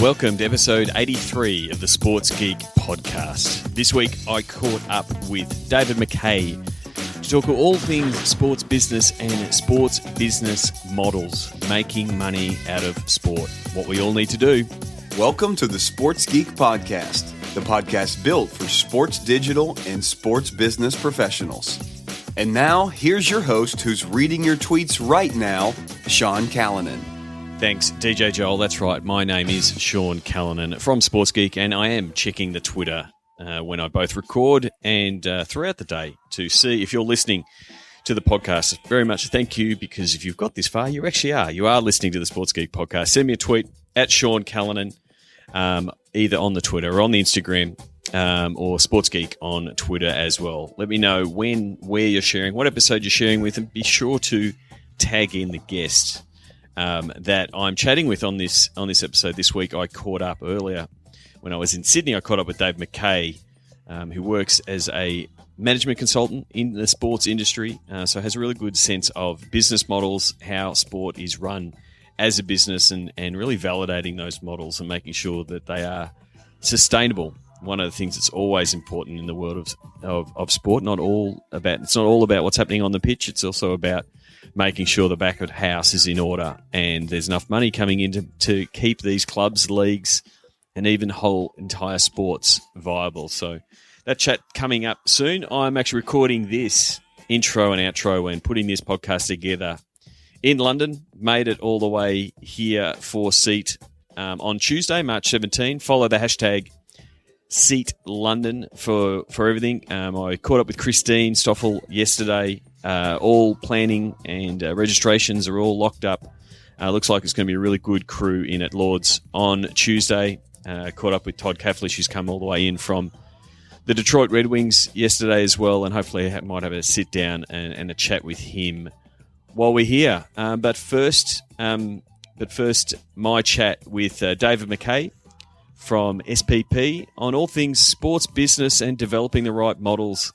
Welcome to episode 83 of the Sports Geek podcast. This week I caught up with David Mackay to talk all things sports business and sports business models, making money out of sport, what we all need to do. Welcome to the Sports Geek podcast, the podcast built for sports digital and sports business professionals. And now, here's your host who's reading your tweets right now, Sean Callanan. Thanks, DJ Joel. That's right. My name is Sean Callanan from Sports Geek, and I am checking the Twitter when I both record and throughout the day to see if you're listening to the podcast. Very much thank you, because if you've got this far, you actually are. You are listening to the Sports Geek podcast. Send me a tweet at Sean Callanan, either on the Twitter or on the Instagram, or Sports Geek on Twitter as well. Let me know when, where you're sharing, what episode you're sharing with, and be sure to tag in the guest that I'm chatting with on this episode this week. I caught up earlier when I was in Sydney. I caught up with Dave Mackay, who works as a management consultant in the sports industry, so has a really good sense of business models, how sport is run as a business, and really validating those models and making sure that they are sustainable. One of the things that's always important in the world of sport, it's not all about what's happening on the pitch. It's also about making sure the back of the house is in order and there's enough money coming in to keep these clubs, leagues, and even whole entire sports viable. So that chat coming up soon. I'm actually recording this intro and outro and putting this podcast together in London. Made it all the way here for Seat on Tuesday, March 17. Follow the hashtag Seat London for everything. I caught up with Christine Stoffel yesterday. All planning and registrations are all locked up. Looks like it's going to be a really good crew in at Lord's on Tuesday. Caught up with Todd Cafflish, who's come all the way in from the Detroit Red Wings yesterday as well, and hopefully I might have a sit down and a chat with him while we're here. But first, my chat with David Mackay from SPP on all things sports business and developing the right models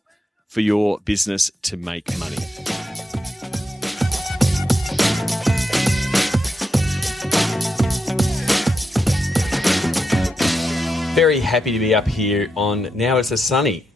for your business to make money. Very happy to be up here on, now it's a sunny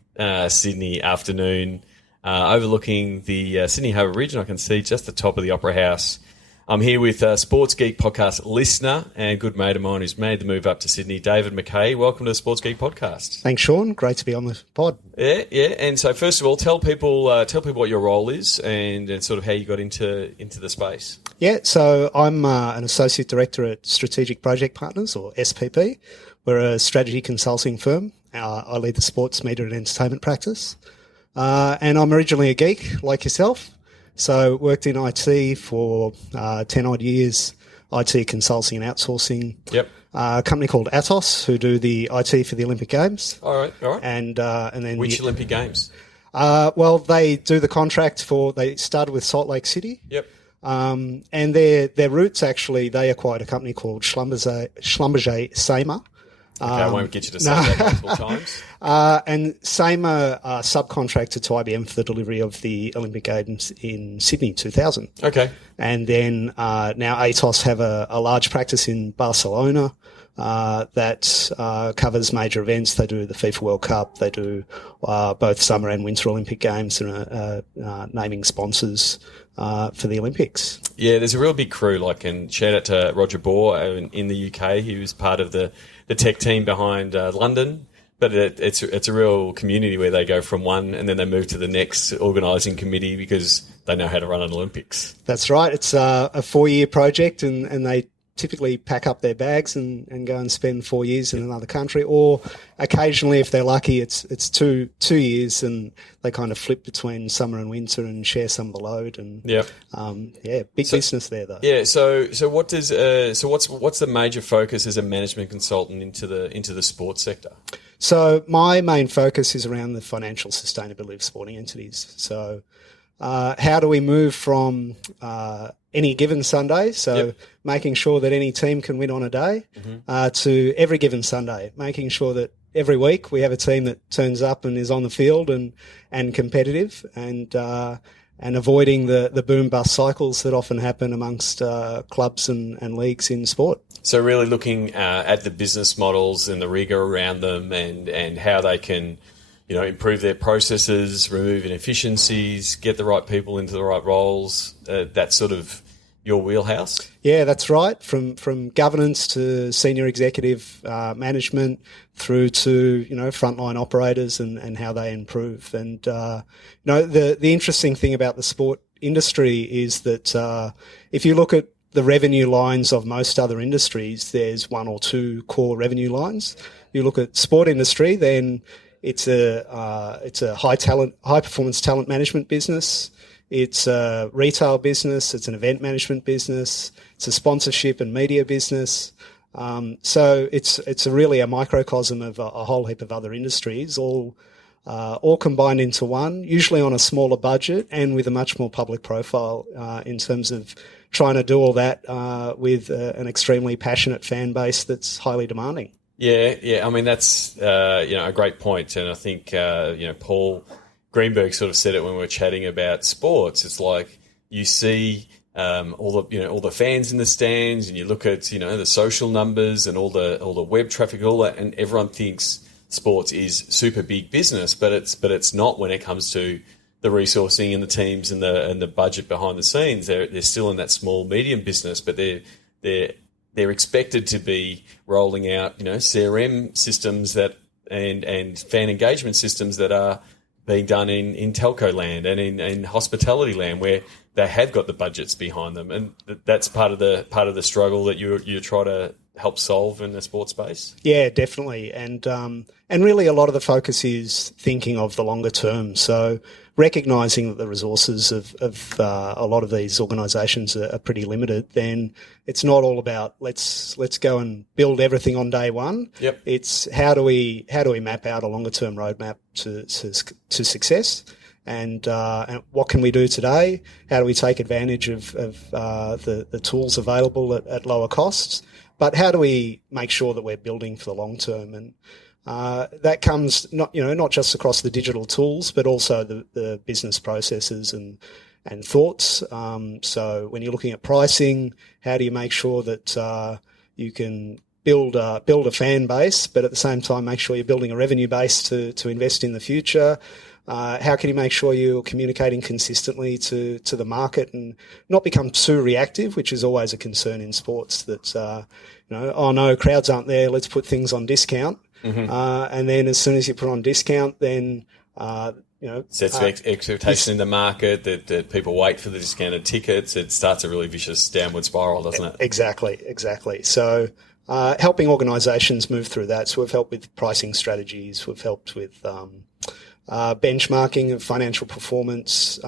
Sydney afternoon, overlooking the Sydney Harbour Bridge, and I can see just the top of the Opera House. I'm here with a Sports Geek podcast listener and good mate of mine who's made the move up to Sydney, David Mackay. Welcome to the Sports Geek podcast. Thanks, Sean. Great to be on the pod. Yeah. And so, first of all, tell people what your role is and sort of how you got into the space. Yeah, so I'm an associate director at Strategic Project Partners, or SPP. We're a strategy consulting firm. I lead the sports, media, and entertainment practice. And I'm originally a geek like yourself. So worked in IT for 10 odd years, IT consulting and outsourcing. Yep. A company called Atos, who do the IT for the Olympic Games. All right. And then which Olympic Games? Well, they do the contract they started with Salt Lake City. Yep. And their roots, actually, they acquired a company called Schlumberger Samer. Okay, I won't get you to say that multiple times. And Samer subcontracted to IBM for the delivery of the Olympic Games in Sydney 2000. Okay. And then now Atos have a large practice in Barcelona that covers major events. They do the FIFA World Cup. They do both Summer and Winter Olympic Games, and naming sponsors for the Olympics. Yeah, there's a real big crew. And shout out to Roger Bohr in the UK. He was part of the tech team behind London. But it's a real community where they go from one and then they move to the next organising committee because they know how to run an Olympics. That's right. It's a 4-year project, and they typically pack up their bags and go and spend 4 years in another country, or occasionally, if they're lucky, it's 2 years, and they kind of flip between summer and winter and share some of the load. And big business there though. Yeah. So what does what's the major focus as a management consultant into the sports sector? So my main focus is around the financial sustainability of sporting entities. So how do we move from any given Sunday, making sure that any team can win on a day, to every given Sunday, making sure that every week we have a team that turns up and is on the field and competitive, and and avoiding the boom-bust cycles that often happen amongst clubs and leagues in sport. So really looking at the business models and the rigor around them and how they can, improve their processes, remove inefficiencies, get the right people into the right roles, that's sort of your wheelhouse? Yeah, that's right. From governance to senior executive management through to, frontline operators and how they improve. And, the interesting thing about the sport industry is that if you look at the revenue lines of most other industries, there's one or two core revenue lines. You look at sport industry, then it's a high performance talent management business. It's a retail business. It's an event management business. It's a sponsorship and media business. So it's really a microcosm of a whole heap of other industries, all combined into one, usually on a smaller budget and with a much more public profile in terms of trying to do all that with an extremely passionate fan base that's highly demanding. Yeah. I mean, that's a great point, and I think Paul Greenberg sort of said it when we were chatting about sports. It's like you see all the fans in the stands, and you look at the social numbers and all the web traffic, all that, and everyone thinks sports is super big business, but it's not when it comes to the resourcing and the teams and the budget behind the scenes. They're still in that small medium business, but they're expected to be rolling out CRM systems and fan engagement systems that are being done in telco land and in hospitality land, where they have got the budgets behind them, and that's part of the struggle that you try to help solve in the sports space. Yeah, definitely, and really a lot of the focus is thinking of the longer term. So recognising that the resources of a lot of these organisations are pretty limited, then it's not all about let's go and build everything on day one. Yep. It's how do we map out a longer term roadmap to success, and what can we do today? How do we take advantage of the tools available at lower costs? But how do we make sure that we're building for the long term? And that comes not just across the digital tools, but also the business processes and thoughts. So when you're looking at pricing, how do you make sure that you can build a fan base, but at the same time make sure you're building a revenue base to invest in the future? How can you make sure you're communicating consistently to the market and not become too reactive, which is always a concern in sports that, oh no, crowds aren't there, let's put things on discount. Mm-hmm. And then as soon as you put on discount, then, sets expectation in the market that people wait for the discounted tickets. It starts a really vicious downward spiral, doesn't it? Exactly. So, helping organisations move through that. So we've helped with pricing strategies. We've helped with, benchmarking of financial performance,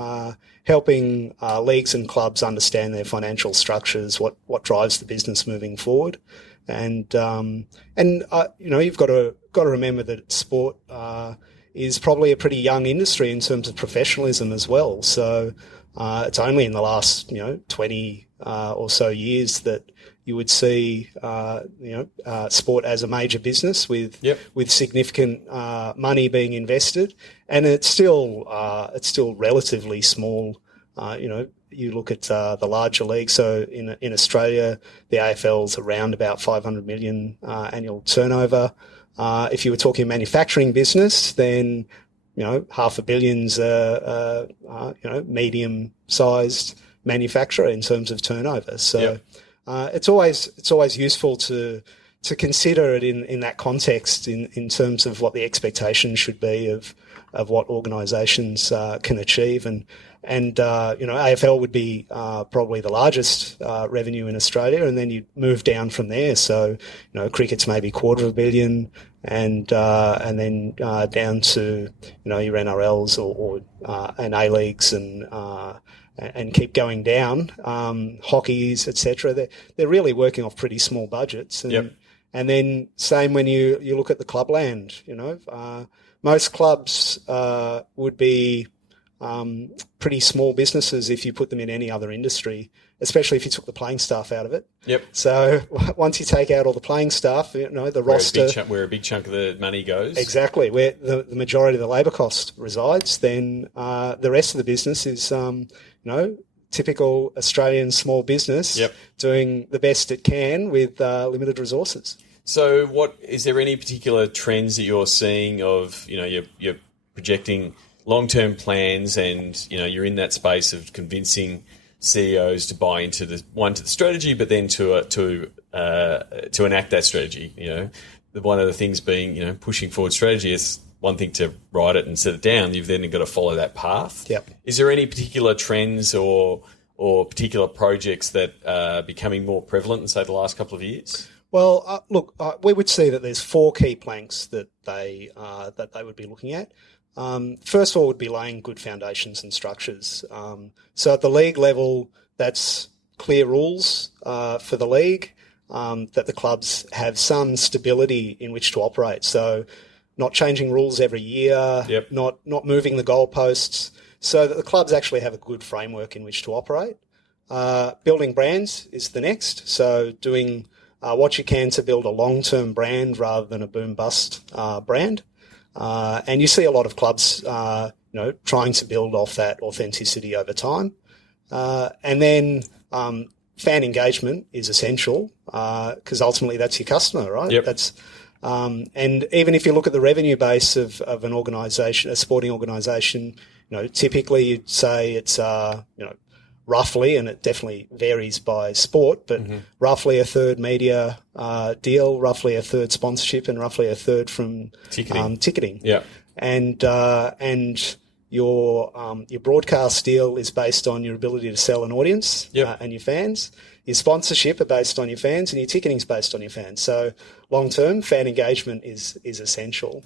helping leagues and clubs understand their financial structures, what drives the business moving forward, and you've got to remember that sport is probably a pretty young industry in terms of professionalism as well. So it's only in the last 20 or so years that you would see sport as a major business with significant money being invested, and it's still relatively small. You look at the larger leagues. So in Australia, the AFL's around about 500 million annual turnover. If you were talking manufacturing business, then $500 million's medium-sized manufacturer in terms of turnover. So it's always useful to consider it in that context in terms of what the expectation should be of what organisations can achieve, and AFL would be probably the largest revenue in Australia, and then you move down from there. So cricket's maybe $250 million, and then down to your NRLs or and A leagues and keep going down, hockeys, etc. They're really working off pretty small budgets, and then same when you look at the clubland. Most clubs would be pretty small businesses if you put them in any other industry, especially if you took the playing staff out of it. Yep. So once you take out all the playing staff, the roster... Where a big chunk of the money goes. Exactly, where the majority of the labour cost resides, then the rest of the business is, typical Australian small business doing the best it can with limited resources. So is there any particular trends that you're seeing of, you're projecting long-term plans and, you're in that space of convincing CEOs to buy into the strategy, but then to enact that strategy, one of the things being, pushing forward strategy is one thing to write it and set it down. You've then got to follow that path. Yep. Is there any particular trends or particular projects that are becoming more prevalent in, say, the last couple of years? Well, we would see that there's 4 key planks that they would be looking at. First of all would be laying good foundations and structures. So at the league level, that's clear rules for the league, that the clubs have some stability in which to operate. So not changing rules every year, not moving the goalposts, so that the clubs actually have a good framework in which to operate. Building brands is the next. So doing what you can to build a long-term brand rather than a boom-bust brand. And you see a lot of clubs, trying to build off that authenticity over time. And then fan engagement is essential because ultimately that's your customer, right? Yep. And even if you look at the revenue base of an organisation, a sporting organisation, typically you'd say it's, roughly, and it definitely varies by sport, but roughly a third media deal, roughly a third sponsorship, and roughly a third from ticketing. Yeah. And your broadcast deal is based on your ability to sell an audience and your fans. Your sponsorship are based on your fans, and your ticketing is based on your fans. So long term, fan engagement is essential.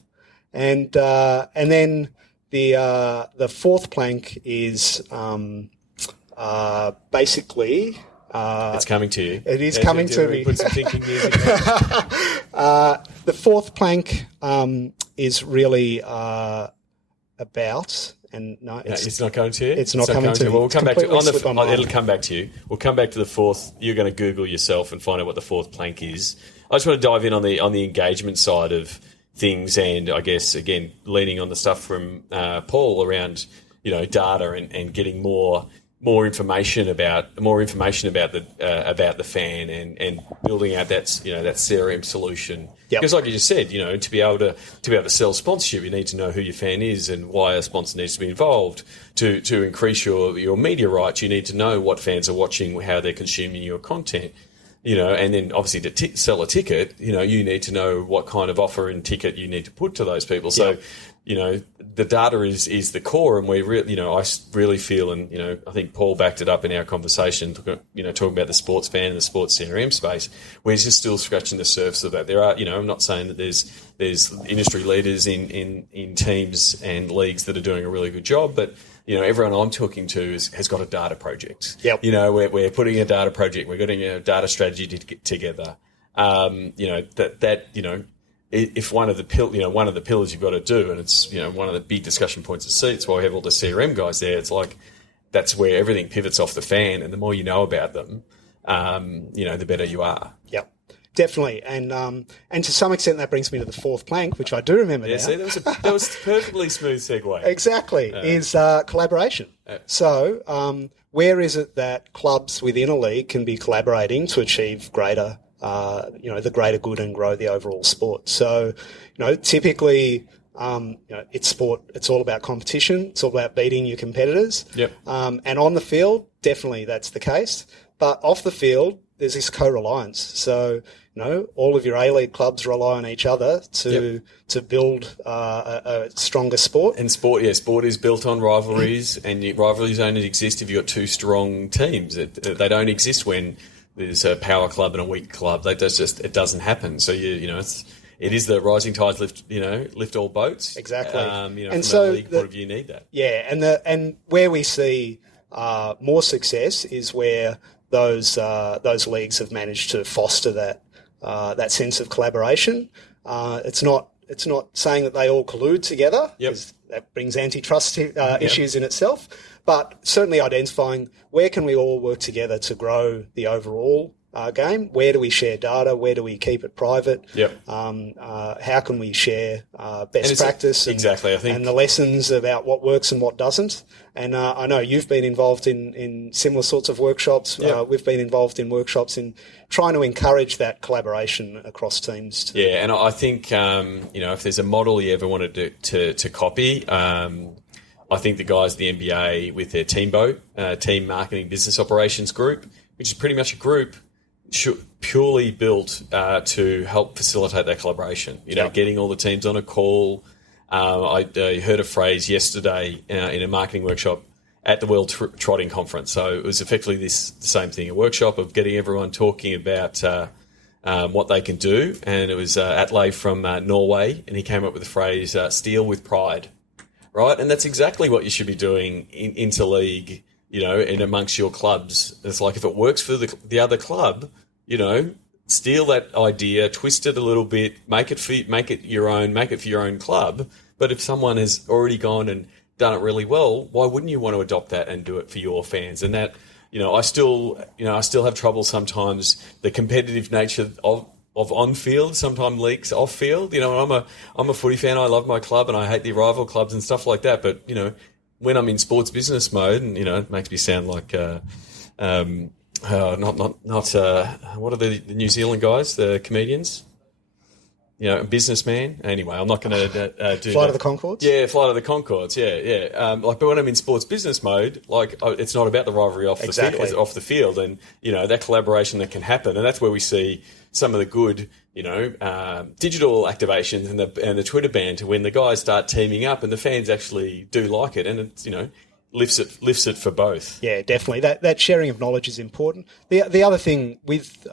And then the fourth plank is basically. It's coming to you. It is coming to me. Put some thinking music The fourth plank is really about. And no, it's not coming to you. It's not coming to me. Well, we'll come back to it'll come back to you. We'll come back to the fourth. You're going to Google yourself and find out what the fourth plank is. I just want to dive in on the engagement side of things, and I guess again leaning on the stuff from Paul around data and getting more information about the fan and building out that CRM solution. Yep. Because like you just said, to be able to sell sponsorship, you need to know who your fan is and why a sponsor needs to be involved. To increase your media rights, you need to know what fans are watching, how they're consuming your content. And then obviously to sell a ticket, you need to know what kind of offer and ticket you need to put to those people. So, the data is the core, and I really feel, and I think Paul backed it up in our conversation, talking about the sports fan and the sports CRM space. We're just still scratching the surface of that. There are, I'm not saying that there's industry leaders in teams and leagues that are doing a really good job, but everyone I'm talking to has got a data project. Yep. We're putting a data project. We're getting a data strategy together. If one of the pillars you've got to do, and it's one of the big discussion points at SEAT, that's why we have all the CRM guys there. It's like that's where everything pivots off the fan, and the more you know about them, the better you are. Yep. Definitely, and to some extent that brings me to the fourth plank, which I do remember now. See, that was a perfectly smooth segue. Exactly, is collaboration. So where is it that clubs within a league can be collaborating to achieve greater, the greater good and grow the overall sport? So, typically, it's sport. It's all about competition. It's all about beating your competitors. Yep. And on the field, definitely that's the case. But off the field, there's this co-reliance. So, all of your A-League clubs rely on each other to build a stronger sport. And sport is built on rivalries, and rivalries only exist if you've got two strong teams. They don't exist when there's a power club and a weak club. It doesn't happen. So it is the rising tides lift all boats. Exactly. And from a league point of view, you need that. Yeah, and where we see more success is where those leagues have managed to foster that sense of collaboration. It's not saying that they all collude together, because that brings antitrust issues in itself. but certainly identifying where can we all work together to grow the overall game. Where do we share data? Where do we keep it private? Yep. How can we share best practice? Exactly, I think. And the lessons about what works and what doesn't. And I know you've been involved in similar sorts of workshops. Yep. We've been involved in workshops in trying to encourage that collaboration across teams. Yeah, and I think, if there's a model you ever want to copy, I think the guys at the NBA with their Teambo, Team Marketing Business Operations Group, which is pretty much a group purely built to help facilitate that collaboration. Getting all the teams on a call. I heard a phrase yesterday in a marketing workshop at the World Trotting Conference. So it was effectively the same thing, a workshop of getting everyone talking about what they can do. And it was Atle from Norway, and he came up with the phrase, steal with pride, right? And that's exactly what you should be doing in interleague, and amongst your clubs. It's like if it works for the other club, steal that idea, twist it a little bit, make it your own, make it for your own club. But if someone has already gone and done it really well, why wouldn't you want to adopt that and do it for your fans? And that, I still have trouble sometimes. The competitive nature of on field sometimes leaks off field. I'm a footy fan. I love my club and I hate the rival clubs and stuff like that. But when I'm in sports business mode, and it makes me sound like what are the New Zealand guys, the comedians? Businessman. Anyway, I'm not going to do Flight of the Conchords? Yeah, Flight of the Conchords. Yeah. But when I'm in sports business mode, it's not about the rivalry off the field, and that collaboration that can happen, and that's where we see some of the good, digital activations and the Twitter banter when the guys start teaming up and the fans actually do like it, and it's lifts it for both. Yeah, definitely. That sharing of knowledge is important. The other thing with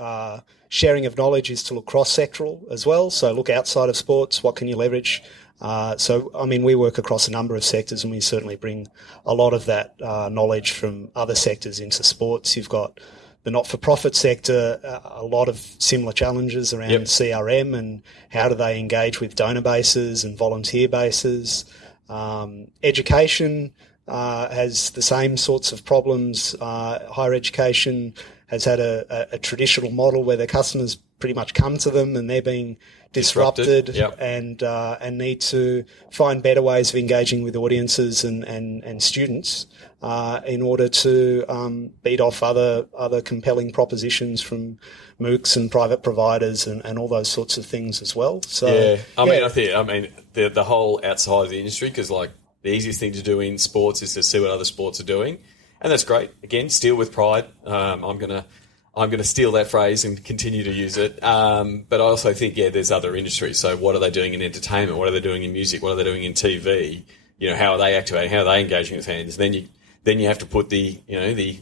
sharing of knowledge is to look cross-sectoral as well. So look outside of sports. What can you leverage? We work across a number of sectors, and we certainly bring a lot of that knowledge from other sectors into sports. You've got the not-for-profit sector, a lot of similar challenges around CRM and how do they engage with donor bases and volunteer bases. Education has the same sorts of problems. Higher education has had a traditional model where their customers pretty much come to them and they're being disrupted. Yep. and need to find better ways of engaging with audiences and students in order to beat off other compelling propositions from MOOCs and private providers and all those sorts of things as well. So I think the whole outside of the industry, because the easiest thing to do in sports is to see what other sports are doing, and that's great. Again, steal with pride. I'm gonna steal that phrase and continue to use it. But I also think there's other industries. So what are they doing in entertainment? What are they doing in music? What are they doing in TV? How are they activating? How are they engaging with fans? Then you have to put the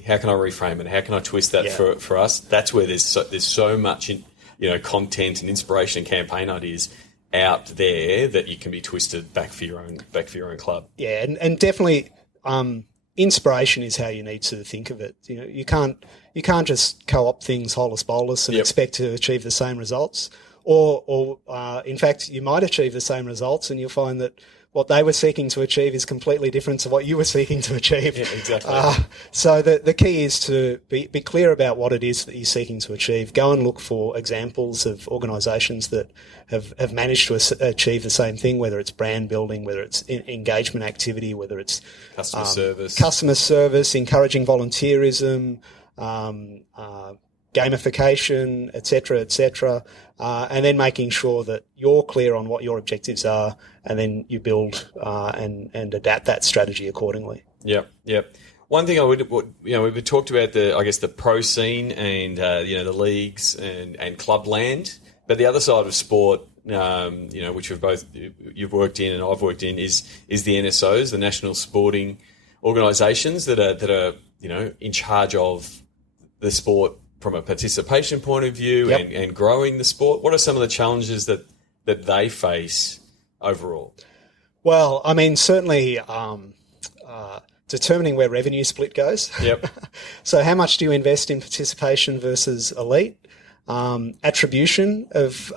how can I reframe it? How can I twist that for us? That's where there's so much content and inspiration and campaign ideas out there that you can be twisted back for your own club. Yeah, and definitely inspiration is how you need to think of it. You can't just co-opt things holus bolus and expect to achieve the same results. Or in fact, you might achieve the same results and you'll find that what they were seeking to achieve is completely different to what you were seeking to achieve. Yeah, exactly. So the key is to be clear about what it is that you're seeking to achieve. Go and look for examples of organisations that have managed to achieve the same thing, whether it's brand building, whether it's engagement activity, whether it's customer service, encouraging volunteerism, gamification, etc., and then making sure that you're clear on what your objectives are, and then you build and adapt that strategy accordingly. Yep. One thing we've talked about the pro scene and the leagues and clubland, but the other side of sport, which you've worked in and I've worked in, is the NSOs, the national sporting organisations that are in charge of the sport from a participation point of view and growing the sport. What are some of the challenges that they face overall? Well, certainly determining where revenue split goes. Yep. So how much do you invest in participation versus elite? Attribution of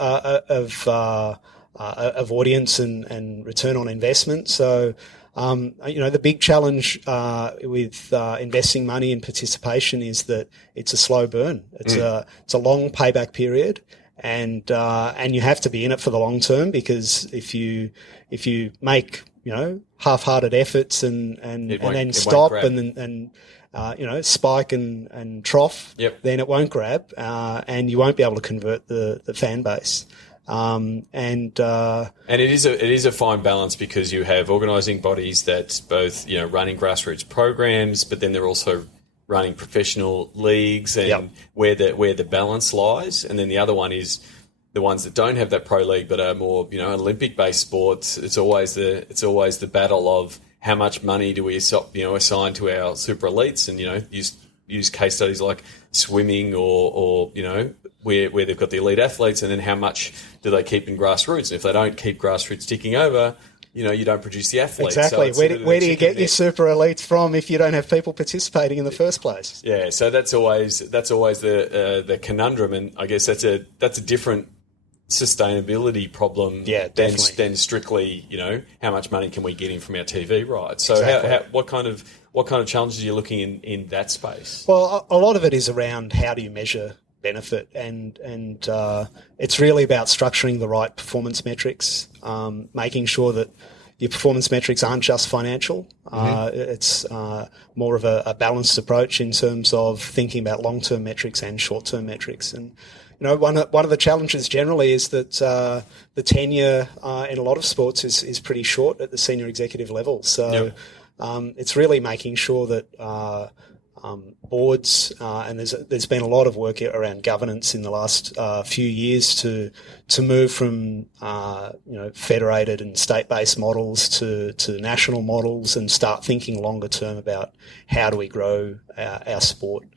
audience and return on investment. So The big challenge with investing money in participation is that it's a slow burn. It's a long payback period, and you have to be in it for the long term, because if you make half-hearted efforts and then stop and spike and trough, then it won't grab, and you won't be able to convert the fan base. And it is a fine balance, because you have organising bodies that both running grassroots programs, but then they're also running professional leagues, and where the balance lies. And then the other one is the ones that don't have that pro league but are more Olympic based sports. It's always the battle of how much money do we assign to our super elites, and use case studies like swimming or where they've got the elite athletes, and then how much do they keep in grassroots? And if they don't keep grassroots ticking over, you don't produce the athletes. Exactly. So where do you get your super elites from if you don't have people participating in the first place? Yeah. So that's always the conundrum, and I guess that's a different sustainability problem than strictly how much money can we get in from our TV rights. So exactly. What kind of challenges are you looking in that space? Well, a lot of it is around how do you measure benefit, and it's really about structuring the right performance metrics, making sure that your performance metrics aren't just financial. It's more of a balanced approach in terms of thinking about long-term metrics and short-term metrics. And one of the challenges generally is that the tenure in a lot of sports is pretty short at the senior executive level. So it's really making sure that boards, and there's been a lot of work around governance in the last few years to move from federated and state-based models to national models, and start thinking longer term about how do we grow our sport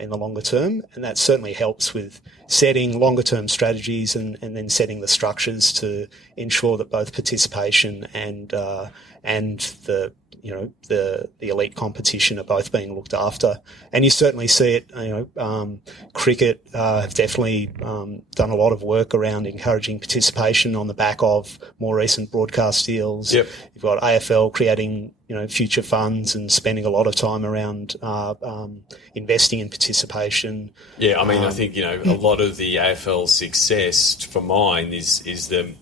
in the longer term. And that certainly helps with setting longer term strategies and then setting the structures to ensure that both participation and the elite competition are both being looked after. And you certainly see it, cricket have definitely done a lot of work around encouraging participation on the back of more recent broadcast deals. Yep. You've got AFL creating, future funds and spending a lot of time around investing in participation. Yeah, I mean, I think, a lot of the AFL success for mine is the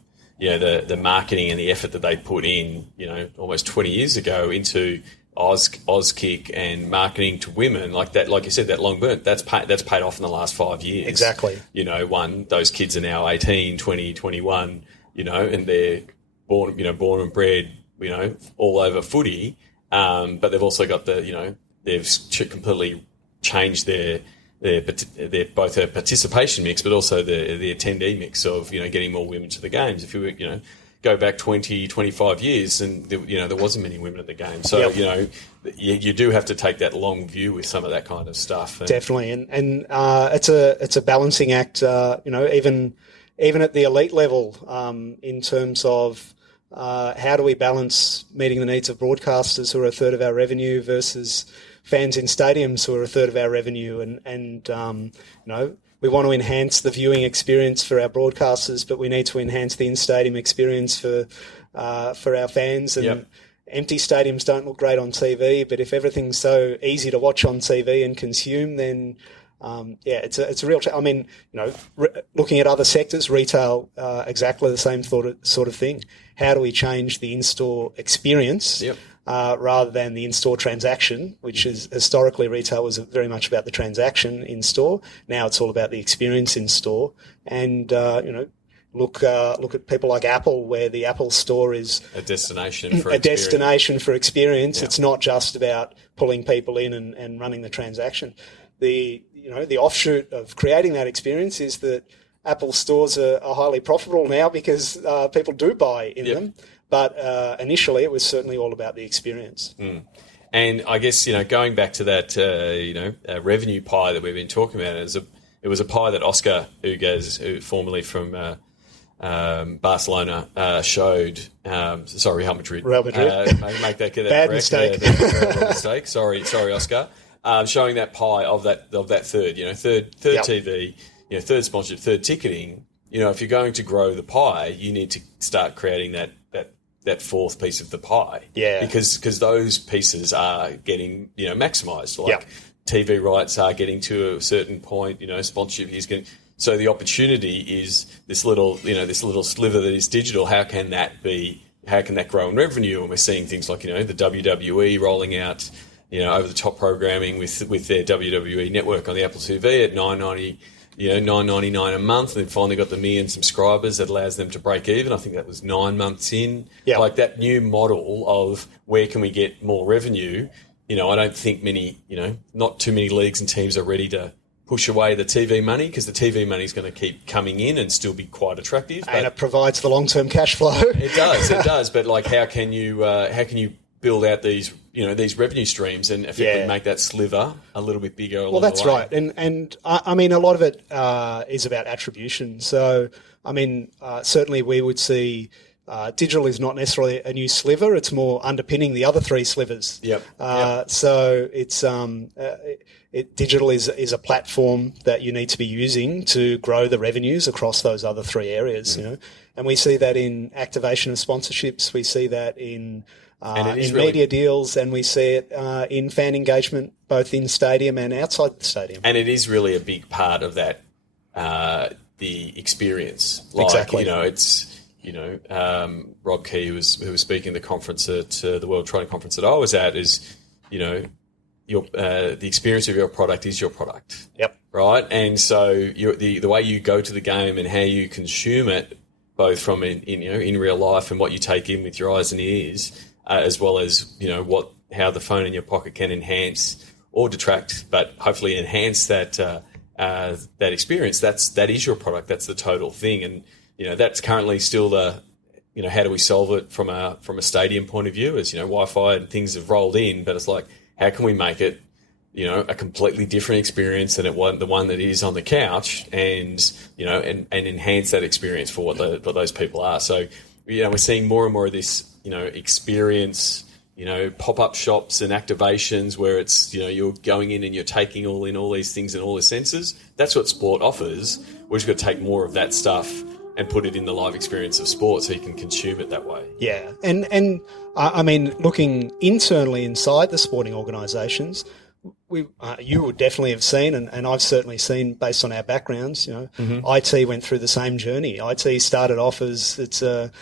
marketing and the effort that they put in, almost 20 years ago into Auskick and marketing to women, like that, like you said, that long burn, that's paid off in the last 5 years. Exactly. Those kids are now 18, 20, 21, and they're born and bred, all over footy. But they've also got they've completely changed their both their participation mix, but also the attendee mix of, getting more women to the games. If you go back 20, 25 years, and there wasn't many women at the game. So, you do have to take that long view with some of that kind of stuff. Definitely. And it's a balancing act, even at the elite level, in terms of how do we balance meeting the needs of broadcasters, who are a third of our revenue, versus fans in stadiums, who are a third of our revenue, and we want to enhance the viewing experience for our broadcasters, but we need to enhance the in-stadium experience for our fans. And empty stadiums don't look great on TV, but if everything's so easy to watch on TV and consume, then it's a real. I mean, looking at other sectors, retail, exactly the same sort of thing. How do we change the in-store experience? Yep. Rather than the in-store transaction, which is historically retail was very much about the transaction in-store. Now it's all about the experience in-store. And, look at people like Apple, where the Apple Store is a destination for experience. Yep. It's not just about pulling people in and running the transaction. The offshoot of creating that experience is that Apple stores are highly profitable now because people do buy in them. But initially, it was certainly all about the experience. Mm. And I guess, going back to that, revenue pie that we've been talking about, it was a pie that Oscar, who formerly from Barcelona, showed. Real Madrid. Make that get bad correct. mistake. Yeah, mistake. Sorry, Oscar. Showing that pie of that third, third TV, third sponsorship, third ticketing. If you're going to grow the pie, you need to start creating that that fourth piece of the pie. Yeah. Because those pieces are getting, maximised. Like Yep. TV rights are getting to a certain point, sponsorship is getting... So the opportunity is this little sliver that is digital. How can that grow in revenue? And we're seeing things like, the WWE rolling out, over the top programming with their WWE network on the Apple TV at $9.99 a month, and they've finally got the million subscribers that allows them to break even. I think that was 9 months in. Yep. Like that new model of where can we get more revenue? I don't think not too many leagues and teams are ready to push away the TV money, because the TV money is going to keep coming in and still be quite attractive. And it provides the long-term cash flow. It does. But like, how can you build out these revenue streams and effectively make that sliver a little bit bigger along Well, that's the way? right. And I mean, a lot of it is about attribution. So, I mean, certainly we would see digital is not necessarily a new sliver. It's more underpinning the other three slivers. Yep. So it's digital is a platform that you need to be using to grow the revenues across those other three areas. And we see that in activation of sponsorships. We see that in media deals, and we see it in fan engagement, both in stadium and outside the stadium. And it is really a big part of that, the experience. Like, Exactly. Rob Key, who was speaking at the conference at the World Training Conference that I was at, is, the experience of your product is your product. Yep. Right. And so the way you go to the game and how you consume it, both from in real life and what you take in with your eyes and ears, as well as how the phone in your pocket can enhance or detract, but hopefully enhance that experience. That is your product. That's the total thing. And that's currently still the how do we solve it from a stadium point of view? As Wi-Fi and things have rolled in, but it's like, how can we make it a completely different experience than the one that is on the couch, and and enhance that experience for what those people are. So we're seeing more and more of this experience, pop-up shops and activations where it's you're going in and you're taking all these things and all the senses. That's what sport offers. We're just got to take more of that stuff and put it in the live experience of sport so you can consume it that way. Yeah, and I mean, looking internally inside the sporting organisations, you would definitely have seen, and I've certainly seen based on our backgrounds, IT went through the same journey. IT started off as it's a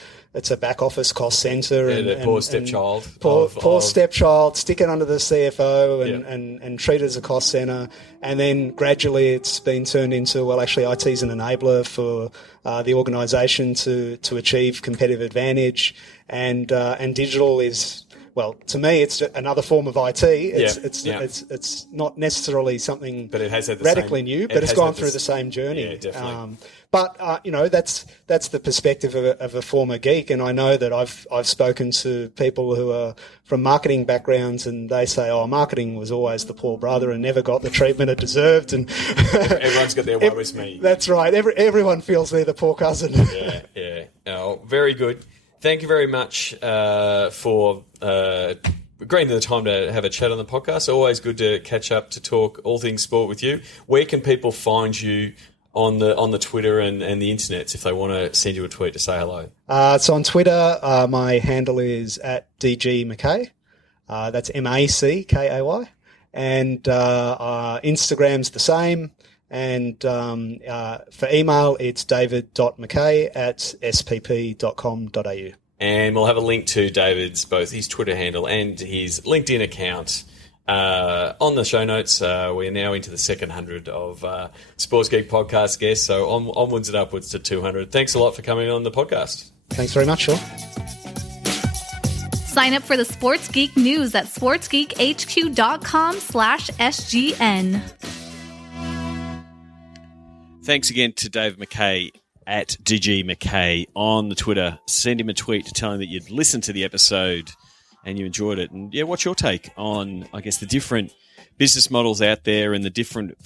back office cost centre. Yeah, the poor stepchild. Poor stepchild, stick it under the CFO and treat it as a cost centre. And then gradually it's been turned into, well, actually IT is an enabler for the organisation to achieve competitive advantage. And digital is, well, to me, it's another form of IT. It's not necessarily something but it has had the radically same, new, but it's gone through the same journey. Yeah, definitely. But that's the perspective of a former geek, and I know that I've spoken to people who are from marketing backgrounds, and they say, "Oh, marketing was always the poor brother and never got the treatment it deserved." And everyone's got their way with me. That's right. Everyone feels they're the poor cousin. Yeah. Oh, very good. Thank you very much for agreeing to the time to have a chat on the podcast. Always good to catch up to talk all things sport with you. Where can people find you on the Twitter and the internet if they want to send you a tweet to say hello? So on Twitter, my handle is @DG that's MACKAY. And Instagram's the same. And for email, it's david.mackay@spp.com.au. And we'll have a link to David's, both his Twitter handle and his LinkedIn account on the show notes. We're now into the 200 of Sports Geek podcast guests, so onwards and upwards to 200. Thanks a lot for coming on the podcast. Thanks very much, Sean. Sign up for the Sports Geek News at sportsgeekhq.com/SGN. Thanks again to Dave Mackay at DG Mackay on the Twitter. Send him a tweet to tell him that you'd listened to the episode and you enjoyed it. And yeah, what's your take on, I guess, the different business models out there and the different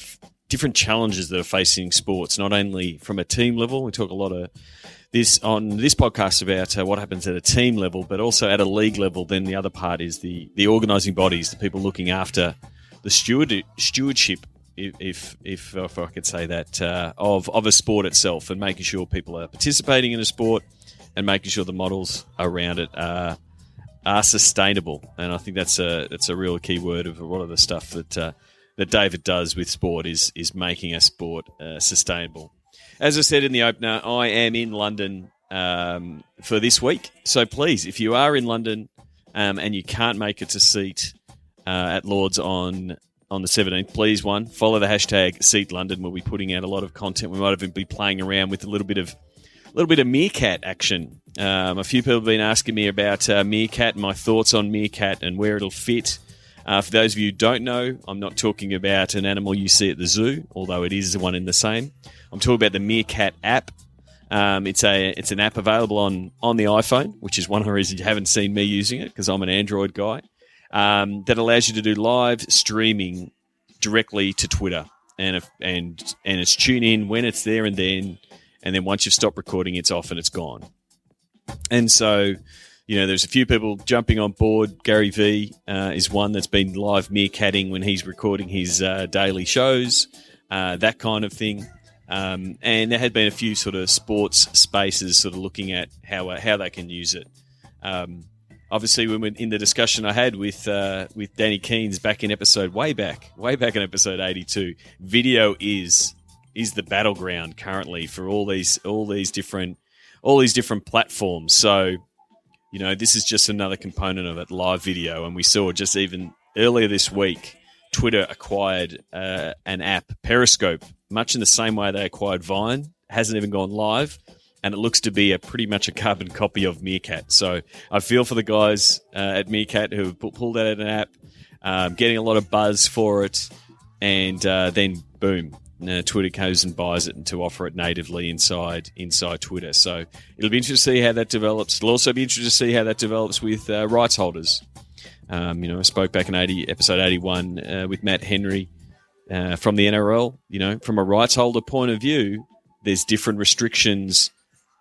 challenges that are facing sports, not only from a team level. We talk a lot of this on this podcast about what happens at a team level, but also at a league level. Then the other part is the organising bodies, the people looking after the stewardship, if I could say that, of a sport itself, and making sure people are participating in a sport and making sure the models around it are sustainable. And I think that's a real key word of a lot of the stuff that David does with sport is making a sport sustainable. As I said in the opener, I am in London for this week. So please, if you are in London and you can't make it to Seat at Lord's on the 17th, please, follow the hashtag Seat London. We'll be putting out a lot of content. We might even be playing around with a little bit of Meerkat action. A few people have been asking me about Meerkat and my thoughts on Meerkat and where it'll fit. For those of you who don't know, I'm not talking about an animal you see at the zoo, although it is one and the same. I'm talking about the Meerkat app. It's an app available on the iPhone, which is one of the reasons you haven't seen me using it, because I'm an Android guy, that allows you to do live streaming directly to Twitter. And it's tune in when it's there and then once you've stopped recording, it's off and it's gone. And so, there's a few people jumping on board. Gary V is one that's been live meerkatting when he's recording his daily shows, that kind of thing. And there had been a few sort of sports spaces sort of looking at how they can use it. Obviously, when in the discussion I had with Danny Keynes back in way back in episode 82, video is the battleground currently for all these different platforms. So, this is just another component of it, live video. And we saw just even earlier this week, Twitter acquired an app, Periscope, much in the same way they acquired Vine. Hasn't even gone live, and it looks to be pretty much a carbon copy of Meerkat. So I feel for the guys at Meerkat who have pulled out an app, getting a lot of buzz for it, and then boom, Twitter goes and buys it to offer it natively inside Twitter. So it'll be interesting to see how that develops. It'll also be interesting to see how that develops with rights holders. I spoke back in episode 81 with Matt Henry from the NRL. From a rights holder point of view, there's different restrictions,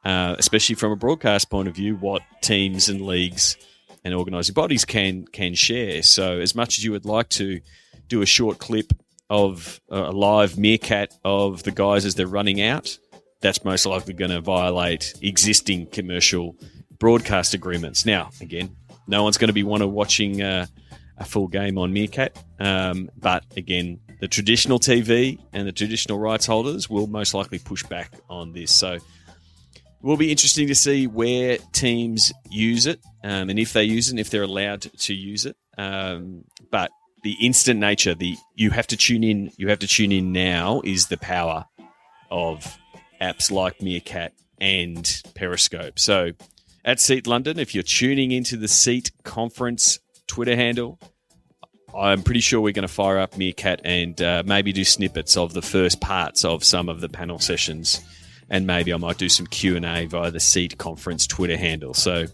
especially from a broadcast point of view, what teams and leagues and organising bodies can share. So as much as you would like to do a short clip of a live meerkat of the guys as they're running out, that's most likely going to violate existing commercial broadcast agreements. Now, again, no one's going to be watching a full game on Meerkat, but again, the traditional TV and the traditional rights holders will most likely push back on this. So it will be interesting to see where teams use it, and if they use it, and if they're allowed to use it. But the instant nature, you have to tune in now, is the power of apps like Meerkat and Periscope. So at Seat London, if you're tuning into the Seat Conference Twitter handle, I'm pretty sure we're going to fire up Meerkat and maybe do snippets of the first parts of some of the panel sessions, and maybe I might do some Q&A via the Seat Conference Twitter handle. So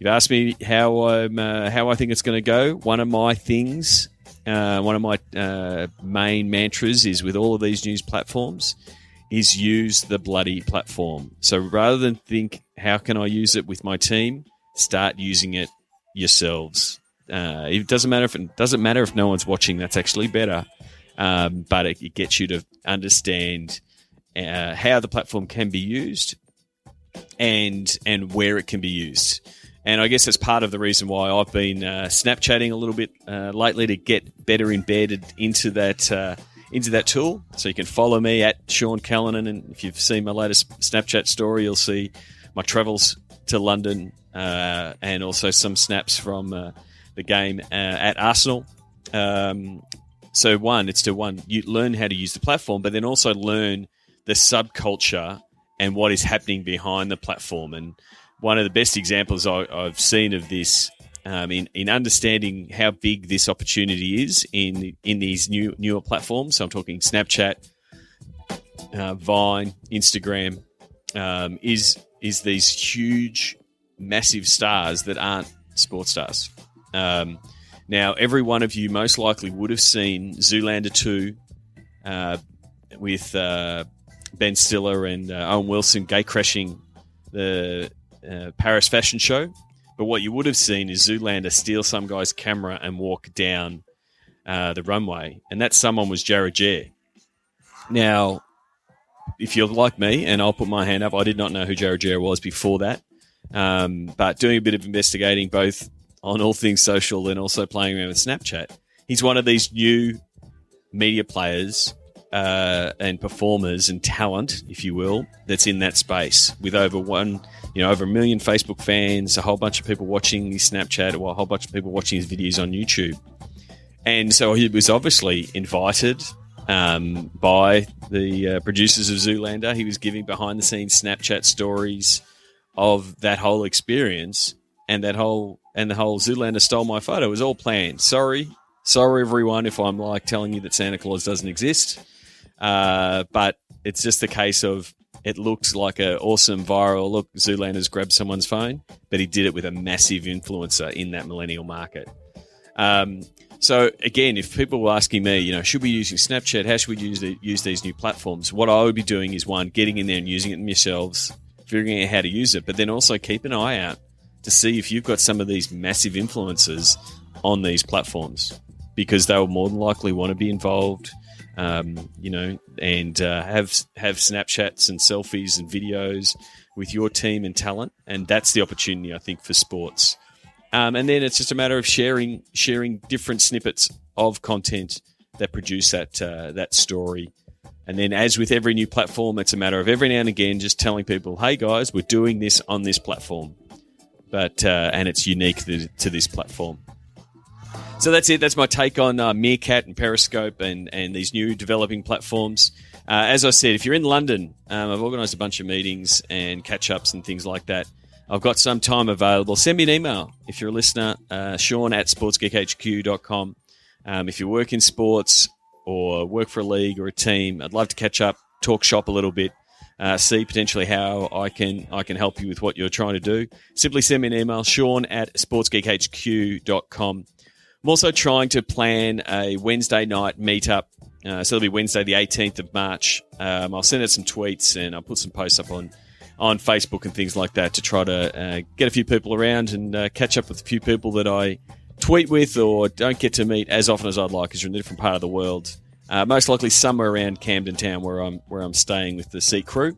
you've asked me how I think it's going to go. One of my main mantras is, with all of these news platforms, is use the bloody platform. So rather than think, how can I use it with my team, start using it yourselves. It doesn't matter if no one's watching. That's actually better. But it gets you to understand how the platform can be used and where it can be used. And I guess that's part of the reason why I've been Snapchatting a little bit lately, to get better embedded into that tool. So you can follow me at Sean Callanan, and if you've seen my latest Snapchat story, you'll see my travels to London and also some snaps from the game at Arsenal. So you learn how to use the platform, but then also learn the subculture and what is happening behind the platform. And one of the best examples I've seen of this, in understanding how big this opportunity is in these newer platforms. So I'm talking Snapchat, Vine, Instagram, is these huge, massive stars that aren't sports stars. Now, every one of you most likely would have seen Zoolander 2 with Ben Stiller and Owen Wilson gate-crashing the Paris fashion show. But what you would have seen is Zoolander steal some guy's camera and walk down the runway. And that someone was Jared Jare. Now, if you're like me, and I'll put my hand up, I did not know who Jared Jare was before that. but doing a bit of investigating both on all things social and also playing around with Snapchat. He's one of these new media players and performers and talent, if you will, that's in that space with over 1 million Facebook fans, a whole bunch of people watching his Snapchat, or a whole bunch of people watching his videos on YouTube. And so he was obviously invited by the producers of Zoolander. He was giving behind-the-scenes Snapchat stories of that whole experience, and the whole Zoolander stole my photo. It was all planned. Sorry everyone if I'm like telling you that Santa Claus doesn't exist, but it's just a case of it looked like an awesome viral look. Zoolander's grabbed someone's phone, but he did it with a massive influencer in that millennial market. So again, if people were asking me, should we be using Snapchat? How should we use these new platforms? What I would be doing is, one, getting in there and using it yourselves, figuring out how to use it, but then also keep an eye out to see if you've got some of these massive influencers on these platforms, because they will more than likely want to be involved, and have Snapchats and selfies and videos with your team and talent, and that's the opportunity, I think, for sports. And then it's just a matter of sharing different snippets of content that produce that story. And then, as with every new platform, it's a matter of every now and again just telling people, hey guys, we're doing this on this platform, and it's unique to this platform. So that's it. That's my take on Meerkat and Periscope and these new developing platforms. As I said, if you're in London, I've organised a bunch of meetings and catch-ups and things like that. I've got some time available. Send me an email if you're a listener, Sean@sportsgeekhq.com. If you work in sports or work for a league or a team, I'd love to catch up, talk shop a little bit, see potentially how I can help you with what you're trying to do. Simply send me an email, Sean@sportsgeekhq.com. I'm also trying to plan a Wednesday night meetup. So it'll be Wednesday, the 18th of March. I'll send out some tweets and I'll put some posts up on Facebook and things like that to try to get a few people around and catch up with a few people that I tweet with or don't get to meet as often as I'd like, because you're in a different part of the world. Most likely somewhere around Camden Town where I'm staying with the Seat crew.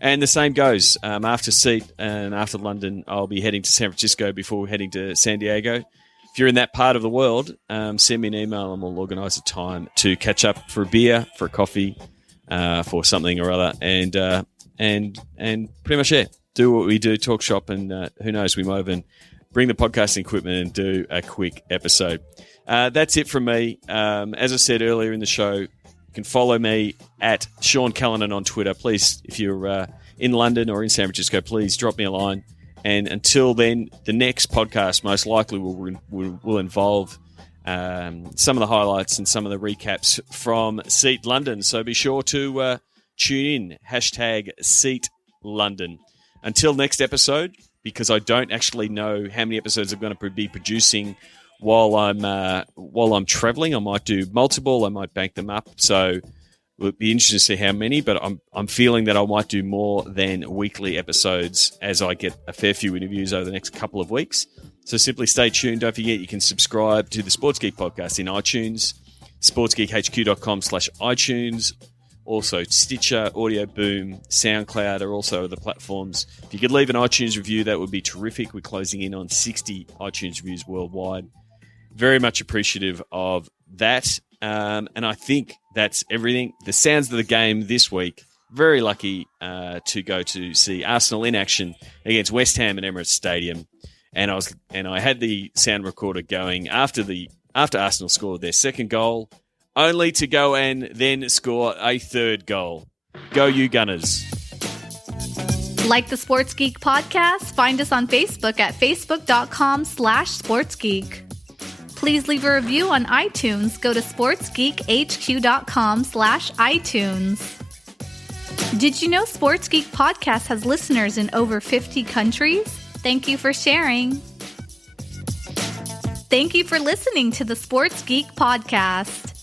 And the same goes after Seat and after London. I'll be heading to San Francisco before heading to San Diego. If you're in that part of the world, send me an email and we'll organise a time to catch up for a beer, for a coffee, for something or other, and pretty much do what we do, talk shop, and who knows, we might even bring the podcasting equipment and do a quick episode. That's it from me. As I said earlier in the show, you can follow me at Sean Callanan on Twitter. Please, if you're in London or in San Francisco, please drop me a line. And until then, the next podcast most likely will involve some of the highlights and some of the recaps from Seat London. So be sure to tune in, #SeatLondon. Until next episode, because I don't actually know how many episodes I'm going to be producing while I'm traveling. I might do multiple, I might bank them up. So it'll be interesting to see how many, but I'm feeling that I might do more than weekly episodes as I get a fair few interviews over the next couple of weeks. So simply stay tuned. Don't forget you can subscribe to the Sports Geek podcast in iTunes, sportsgeekhq.com/iTunes. Also, Stitcher, Audio Boom, SoundCloud are also the platforms. If you could leave an iTunes review, that would be terrific. We're closing in on 60 iTunes reviews worldwide. Very much appreciative of that. And I think that's everything. The sounds of the game this week. Very lucky to go to see Arsenal in action against West Ham at Emirates Stadium. And I had the sound recorder going after Arsenal scored their second goal, only to go and then score a third goal. Go you Gunners. Like the Sports Geek podcast? Find us on Facebook at facebook.com/sportsgeek. Please leave a review on iTunes. Go to sportsgeekhq.com/iTunes. Did you know Sports Geek Podcast has listeners in over 50 countries? Thank you for sharing. Thank you for listening to the Sports Geek Podcast.